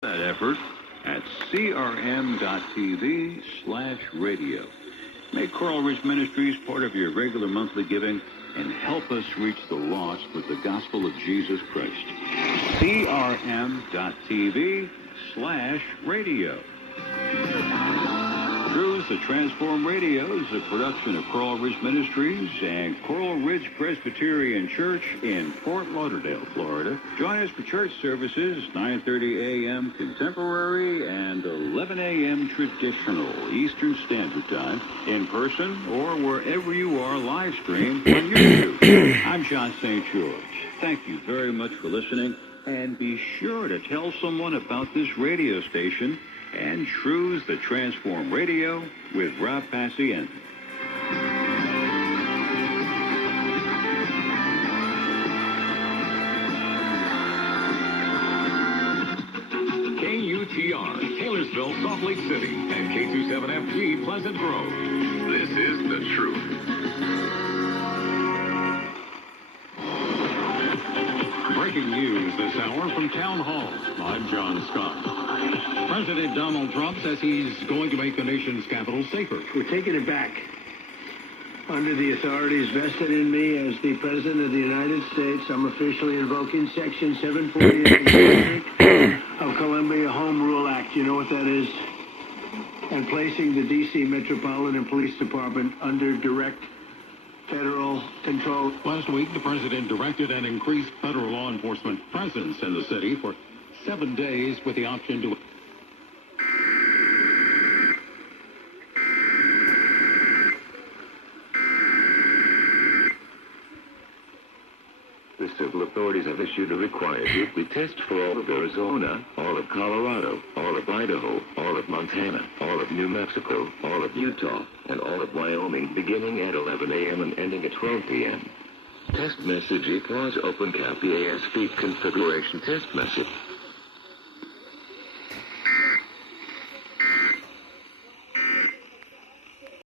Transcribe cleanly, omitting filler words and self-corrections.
that effort at crm.tv/radio. Make Coral Ridge Ministries part of your regular monthly giving and help us reach the lost with the gospel of Jesus Christ. crm.tv/radio. Cruise the Transform Radio is a production of Coral Ridge Ministries and Coral Ridge Presbyterian Church in Fort Lauderdale, Florida. Join us for church services 9:30 a.m. Contemporary and 11 a.m. Traditional Eastern Standard Time, in person or wherever you are live streamed on YouTube. I'm John St. George. Thank you very much for listening, and be sure to tell someone about this radio station and Cruise the Transform Radio with Rob Paciente. KUTR, Taylorsville, Salt Lake City, and K27FG, Pleasant Grove. This is The Truth. Breaking news this hour from Town Hall. I'm John Scott. President Donald Trump says he's going to make the nation's capital safer. We're taking it back. Under the authorities vested in me as the President of the United States, I'm officially invoking Section 748 of Columbia Home Rule Act. You know what that is? And placing the D.C. Metropolitan Police Department under direct federal control. Last week, the president directed an increased federal law enforcement presence in the city for 7 days with the option to... The civil authorities have issued a required weekly test for all of Arizona, all of Colorado, all of Idaho, all of Montana, all of New Mexico, all of Utah, and all of Wyoming, beginning at 11 a.m. and ending at 12 p.m. Test message Ipaws Open Cap EAS Feed Configuration Test Message.